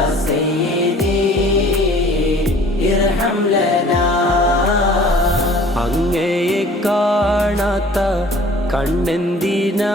يا سيدي ارحم لنا അങ്ങയെ കാണാത്ത കണ്ണെന്തിനാ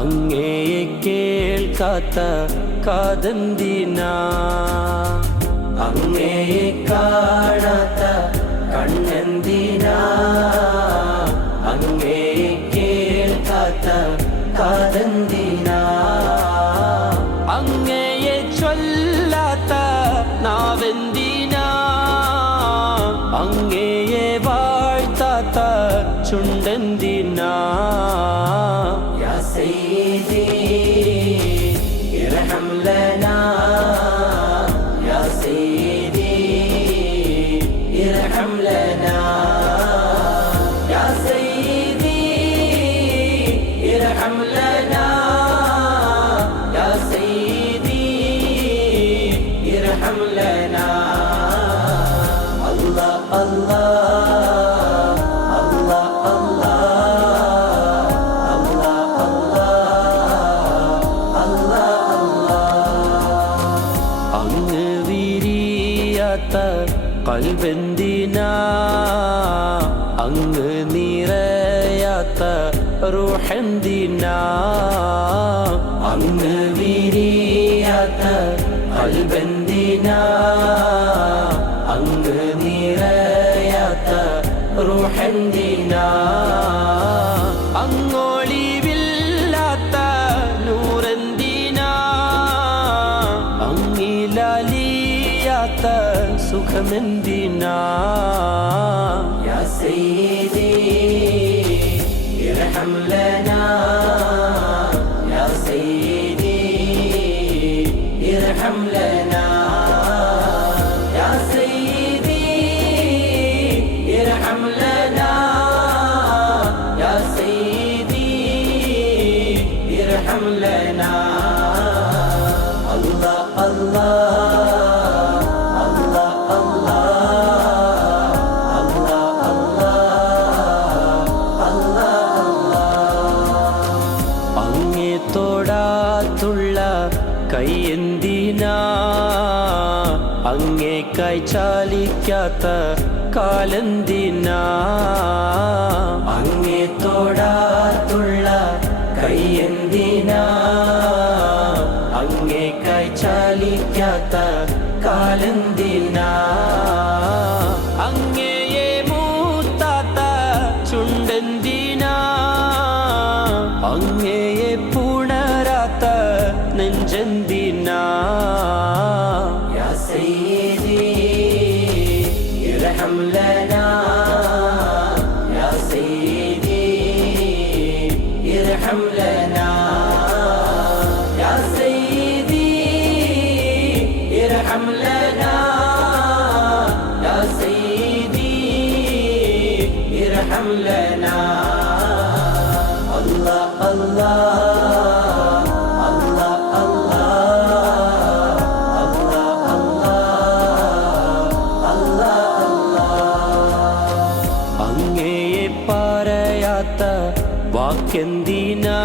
അങ്ങയെ കേൾക്കാത്ത കാതെന്തിനാ അങ്ങയെ കാണാത്ത കണ്ണെന്തിനാ അങ്ങയെ കേൾക്കാത്ത കാതെന്തിനാ അങ്ങയെ ചൊല്ലാത്ത നാവെന്തിനാ അങ്ങയെ വാഴ്ത്താത്ത ചുണ്ടെന്തിനാ യാ സയ്യിദി ഇർഹം ലനാ യാ സയ്യിദി ഇർഹം ലനാ യാ സയ്യിദി ഇർഹം ലനാ യാ സയ്യിദി ഇർഹം ലനാ Allah Allah Allah Allah Allah Allah അങ്ങ് വിരിയാത്ത കൽബെന്തിനാ അങ്ങ് നിറയാത്ത റൂഹെന്തിനാ അങ്ങ് വിരിയാത്ത കൽബെന്തിനാ അങ്ങ് നിറയാത്ത റൂഹെന്തിനാ അങ്ങൊളിവില്ലാത്ത നൂറെന്തിനാ അങ്ങിലലിയാത്ത സുഖമെന്തിനാ യാ സയ്യിദി ഇർഹം ലനാ യാ സയ്യിദി ഇർഹം ലനാ ارحم لنا الله الله الله الله الله الله അങ്ങേ തൊടാത്തുള്ള കൈയെന്തിനാ അങ്ങേ കൈ ചാലിക്കാത്ത കാലെന്തിനാ അങ്ങേ തൊടാത്തുള്ള കൈയെന്തിനാ അങ്ങേ കൈ ചാലിക്കാത്ത കാലെന്തിനാ അങ്ങയെ മൂത്താത്ത ചുണ്ടെന്തിനാ അങ്ങയെ പുണരാത്ത നെഞ്ചെന്തിനാ യാ സയ്യിദി ഇർഹം ലനാ യാ സയ്യിദി ഇർഹം ലനാ യാ സയ്യിദി ഇർഹം ലനാ യാ സയ്യിദി ഇർഹം ലനാ അല്ലാഹ് അല്ലാഹ് അല്ലാഹ് അല്ലാഹ് അങ്ങയെ പറയാത്ത വാക്കെന്തിനാ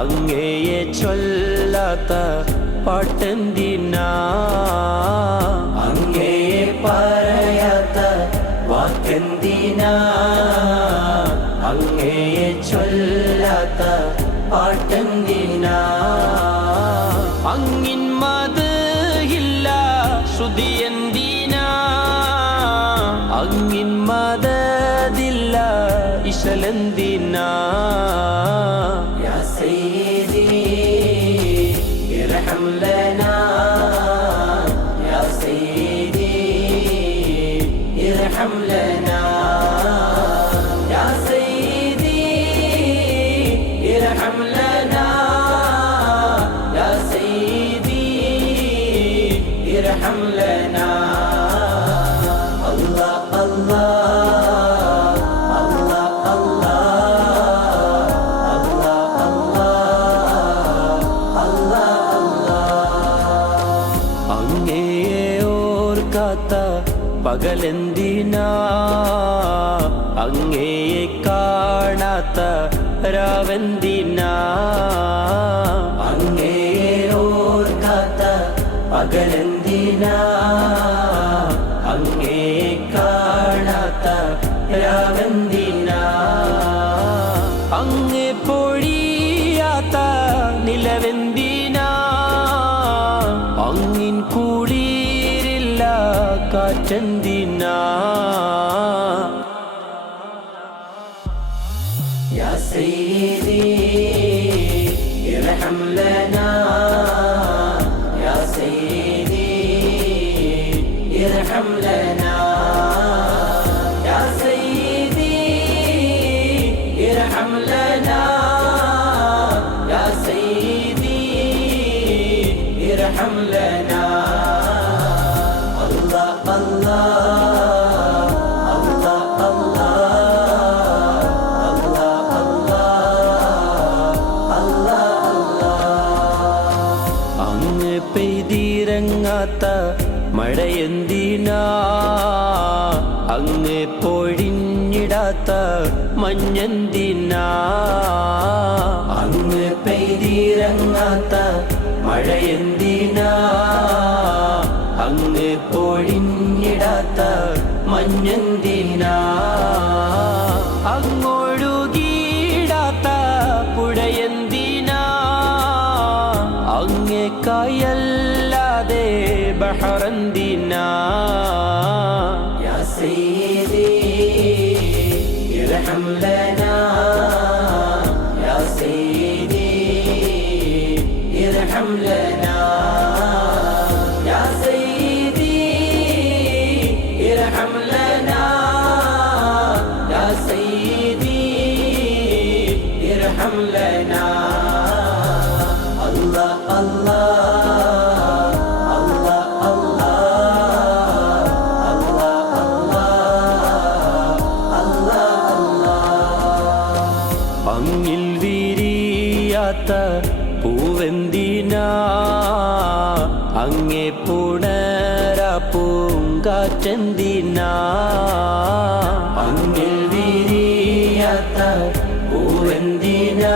അങ്ങയെ ചൊല്ലാത്ത പാട്ടെന്തിനാ അങ്ങയെ പറയാത്ത വാക്കെന്തിനാ അങ്ങയെ ചൊല്ലാത്ത പാട്ടെന്തിനാ അങ്ങിൻ മദ്ഹില്ല ശ്രുതിയെന്തിനാ അങ്ങിൻ മദദില്ല ഇശലെന്തിനാ യാ സയ്യിദി ഇർഹം ലനാ യാ സയ്യിദി ഇർഹം ലനാ യാ സയ്യിദി ഇർഹം ലനാ യാ സയ്യിദി ഇർഹം ലനാ അല്ലാഹ് അല്ലാഹ് പകലെന്തിനാ അങ്ങയെ കാണാത്ത രാവെന്തിനാ അങ്ങയെ പകലെന്തിനാ അങ്ങേ കാണാത്ത രാവെന്തിനാ അങ്ങേ പൊഴിയാത്ത നിലവെന്തിനാ അങ്ങിൻ കുളിരില്ല കാറ്റെന്തിനാ യാ സയ്യിദി ഇർഹം ലനാ യാ സയ്യിദി ഇർഹം ലനാ യാ സയ്യിദി ഇർഹം ലനാ യാ സയ്യിദി ഇർഹം ലനാ അല്ലാഹ് പെയ്തിറങ്ങാത്ത മഴയെന്തിനാ അങ്ങ് പൊഴിഞ്ഞിടാത്ത മഞ്ഞെന്തിനാ അങ്ങ് പെയ്തിറങ്ങാത്ത മഴയെന്തിനാ അങ്ങ് പൊഴിഞ്ഞിടാത്ത മഞ്ഞെന്തിനാ അങ്ങൊഴുകിടാത്ത പുഴയെന്തിനാ അങ്ങേക്കായല്ലാതെ ബഹറെന്തിനാ യാ സയ്യിദി ഇർഹം ലനാ യാ സയ്യിദി ഇർഹം ലനാ യാ സയ്യിദി ഇർഹം ലനാ യാ സയ്യിദി ഇർഹം ലനാ അങ്ങിൽ വിരിയാത്ത പൂവെന്തിനാ അങ്ങേ പുണര പൂങ്കാറ്റെന്തിനാ അങ്ങിൽ വിരിയാത്ത പൂവെന്തിനാ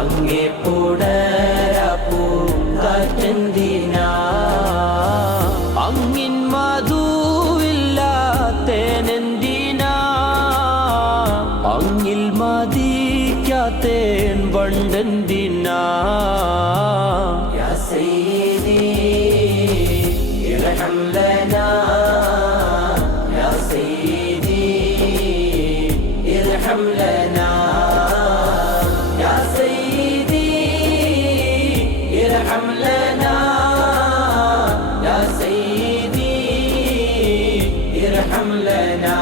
അങ്ങേ പുണര പൂങ്കാറ്റെന്തിനാ അങ്ങിൻ മധുവില്ലാത്തേനെന്തിനാ അങ്ങിൽ മതിക്കാത്തേൻ വണ്ടെന്തിനാ യാ സയ്യിദി ഇർഹം ലനാ യാ സയ്യിദി ഇർഹം ലനാ യാ സയ്യിദി ഇർഹം ലനാ യാ സയ്യിദി ഇർഹം ലനാ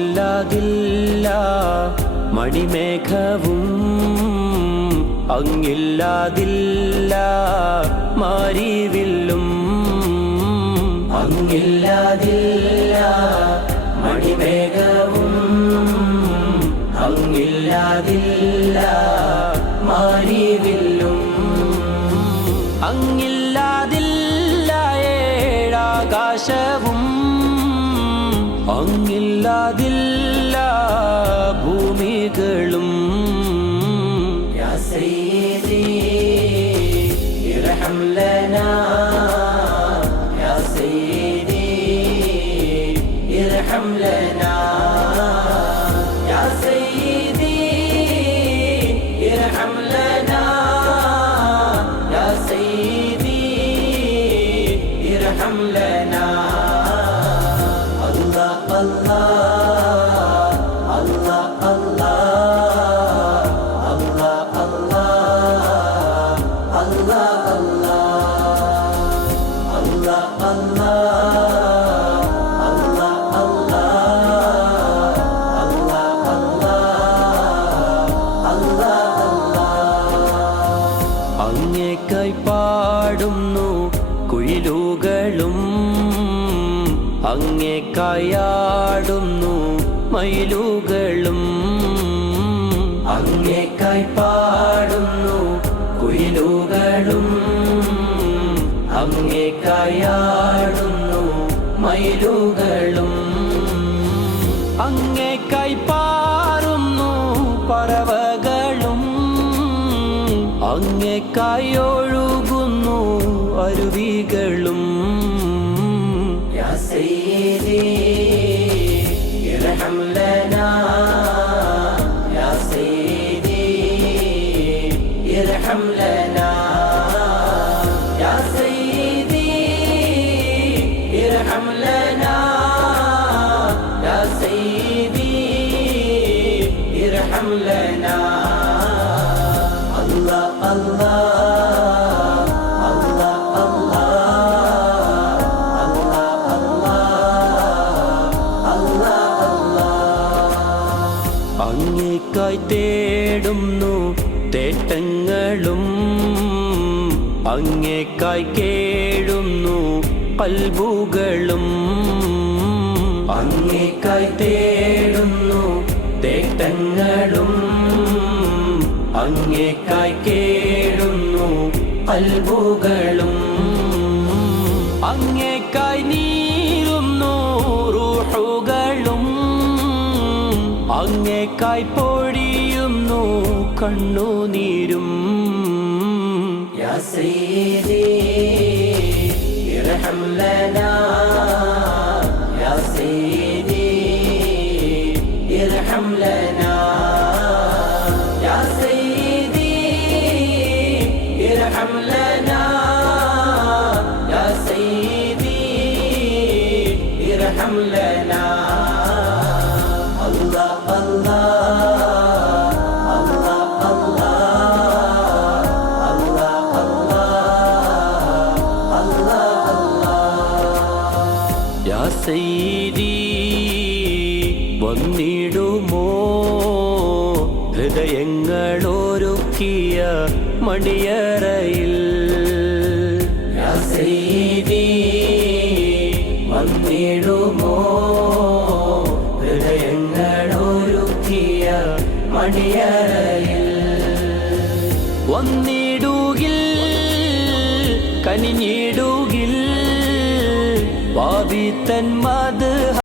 അങ്ങില്ലാതില്ല മണിമേഘവും അങ്ങില്ലാതില്ല മാരിവില്ലും അങ്ങില്ലാതില്ല മണിമേഘവും അങ്ങില്ലാതില്ല മാരിവില്ലും അങ്ങില്ലാതില്ല ഏഴാകാശവും അങ്ങില്ലാതില്ല ഭൂമികളും യാ സയ്യിദി ഇർഹം ലനാ യാ സയ്യിദി ഇർഹം ലനാ യാ സയ്യിദി ഇർഹം ലനാ യാ സയ്യിദി ഇർഹം ലനാ അങ്ങേക്കായി പാടുന്നു കുയിലുകളും അങ്ങേക്കായാടുന്നു മയിലുകളും അങ്ങേക്കായി പാടുന്നു കുയിലുകളും അങ്ങേക്കായാടുന്നു മയിലുകളും അങ്ങേക്കായി പാറുന്നു പറവകളും അങ്ങേക്കായി ഒഴുകുന്നു അരുവികളും യാ സയ്യിദി ഇർഹം ലനാ യാ സയ്യിദി ഇർഹം ലനാ യാ സയ്യിദി ഇർഹം ലനാ യാ സയ്യിദി ഇർഹം ലനാ അങ്ങേക്കായി തേടുന്നു തേട്ടങ്ങളും അങ്ങേക്കായി കേഴുന്നു കൽബുകളും അങ്ങേക്കായി തേടുന്നു തേട്ടങ്ങളും അങ്ങേക്കായി കേഴുന്നു കൽബുകളും അങ്ങേക്കായി നീറുന്നു റൂഹുകളും അങ്ങേക്കായി പൊഴിയുന്നു കണ്ണുനീരും യാ സയ്യിദി ഇർഹം ലനാ യാ സയ്യിദി ഇർഹം ലനാ യാ സയ്യിദി ഇർഹം ലനാ യാ സയ്യിദി ഇർഹം ലനാ യാ സയ്യിദി വന്നിടുമോ ഹൃദയങ്ങളൊരുക്കിയ മണിയറയിൽ യാ സയ്യിദി വന്നിടുമോ ഹൃദയങ്ങളൊരുക്കിയ മണിയറയിൽ വന്നിടുകിൽ കനിഞ്ഞിടുകിൽ പാപിത്തൻ മദ്ഹ